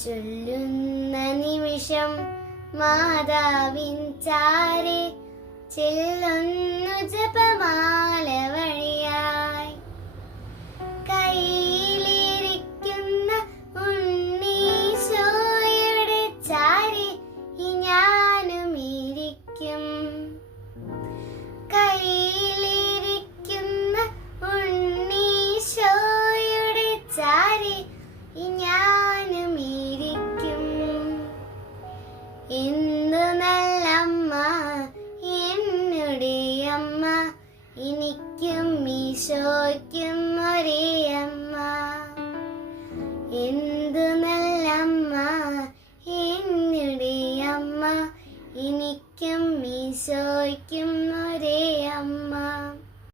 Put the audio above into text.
ചൊല്ലുന്ന നിമിഷം മാതാവിൻ ചാരെ ചെല്ലുന്നു ജപമാല വഴിയായി. കയ്യിലിരിക്കുന്ന ഉണ്ണീശോയുടെ ചാരെ ഞാനും ഇരിക്കും. കയ്യിലിരിക്കുന്ന ഉണ്ണീശോയുടെ ചാരെ ഞാനും ഇരിക്കും. എന്തു നല്ലമ്മ എന്നുടെ അമ്മ, എനിക്കും ഈശോയ്ക്കും ഒരേ അമ്മ. എന്തു നല്ലമ്മ എന്നുടെ അമ്മ, എനിക്കും ഈശോയ്ക്കും ഒരേ അമ്മ.